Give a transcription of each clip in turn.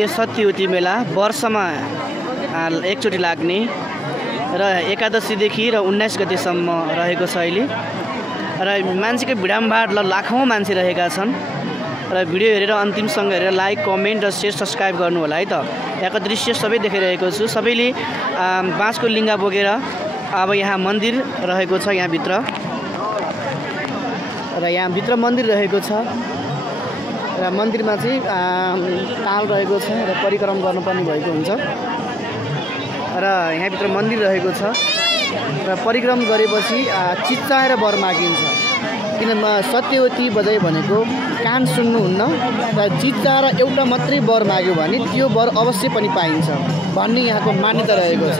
यो सत्यवती मेला वर्षमा एकचोटि लाग्ने र एकादशीदेखि र 19 गतेसम्म रहेको छ अहिले र मान्छेको भिडामभाड लाखौँ मान्छे रहेका छन् र भिडियो हेरेर अन्तिमसँग हेरेर लाइक कमेन्ट र शेयर सब्सक्राइब गर्नु होला है त। यहाँको दृश्य सबै देखाइरहेको छु। सबैले बाँसको लिङ्गा बोकेर अब यहाँ मन्दिर रहेको छ यहाँभित्र र यहाँभित्र मन्दिर रहेको छ र मन्दिरमा चाहिँ ताल रहेको छ र परिक्रमा गर्नुपर्ने भएको हुन्छ र यहाँभित्र मन्दिर रहेको छ र परिक्रमा गरेपछि चिच्चाएर वर मागिन्छ। किनभने सत्यवती बजाइ भनेको कान सुन्नुहुन्न र चिच्चाएर एउटा मात्रै वर माग्यो भने त्यो वर अवश्य पनि पाइन्छ भन्ने यहाँको मान्यता रहेको छ।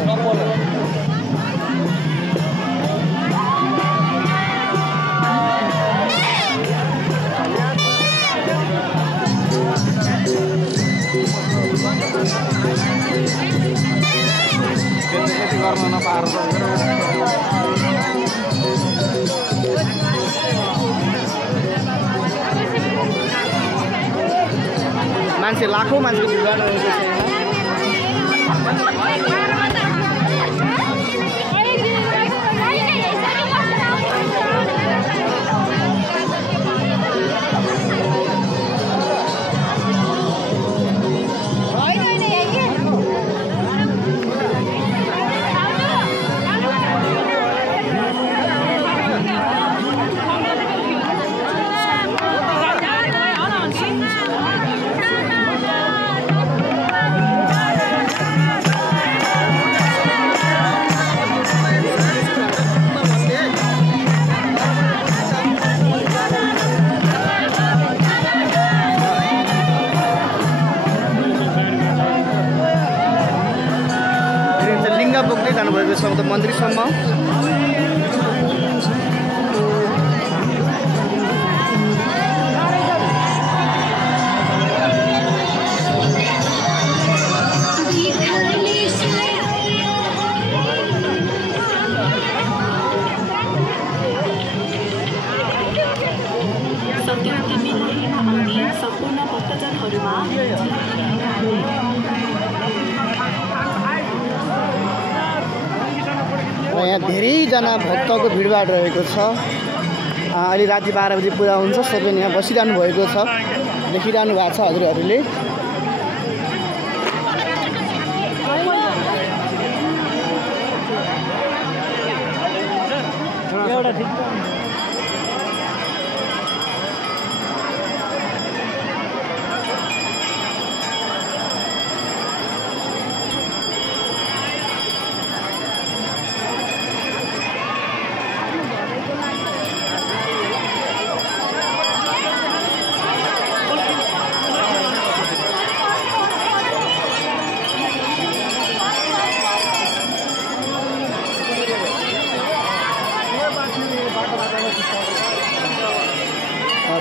मान्छे लाखौँ मान्छेको भिड रहेको छ। बोक्दै जानुभएको छ उता मन्दिरसम्म। सत्यवती मेलामा आउने सम्पूर्ण भक्तजनहरूमा यहाँ धेरैजना भक्तको भिडभाड रहेको छ। अहिले राति 12 बजी पूजा हुन्छ। सबै यहाँ बसिरहनु भएको छ, देखिरहनु भएको छ हजुरहरूले।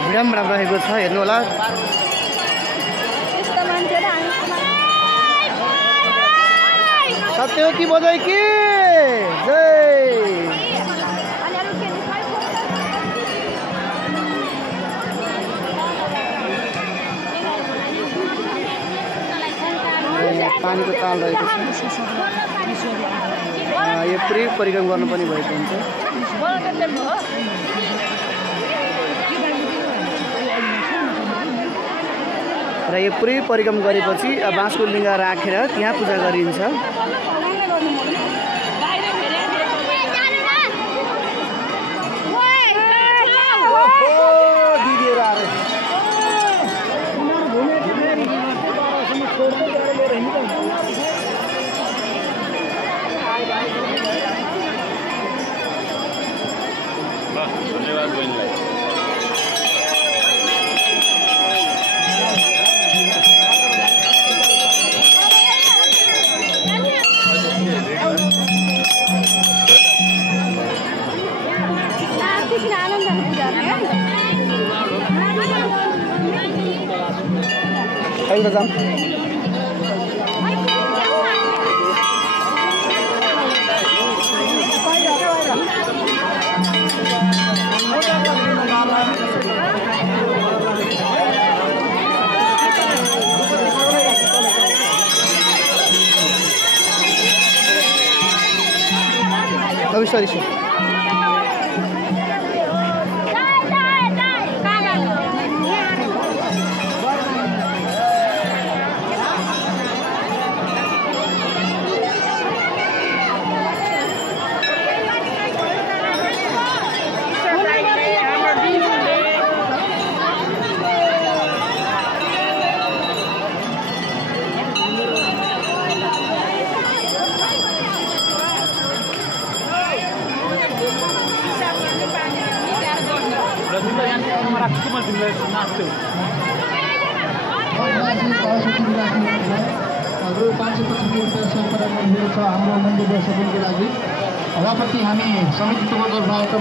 भिडम्बरा रहेको छ, हेर्नु होला। सत्यवती बजाइ कि जय। पानीको ताल रहेको छ। यो पुरै परिक्रमा गर्नु पनि भएको हुन्छ। र यो पुरै परिक्रमा गरेपछि बाँसको लिङ्गा राखेर त्यहाँ पूजा गरिन्छ। धन्यवाद बहिनीलाई। कहिले जाम सरी हाम्रो मन्दिर दर्शनको लागि सभापति हामी समितिको तर्फबाट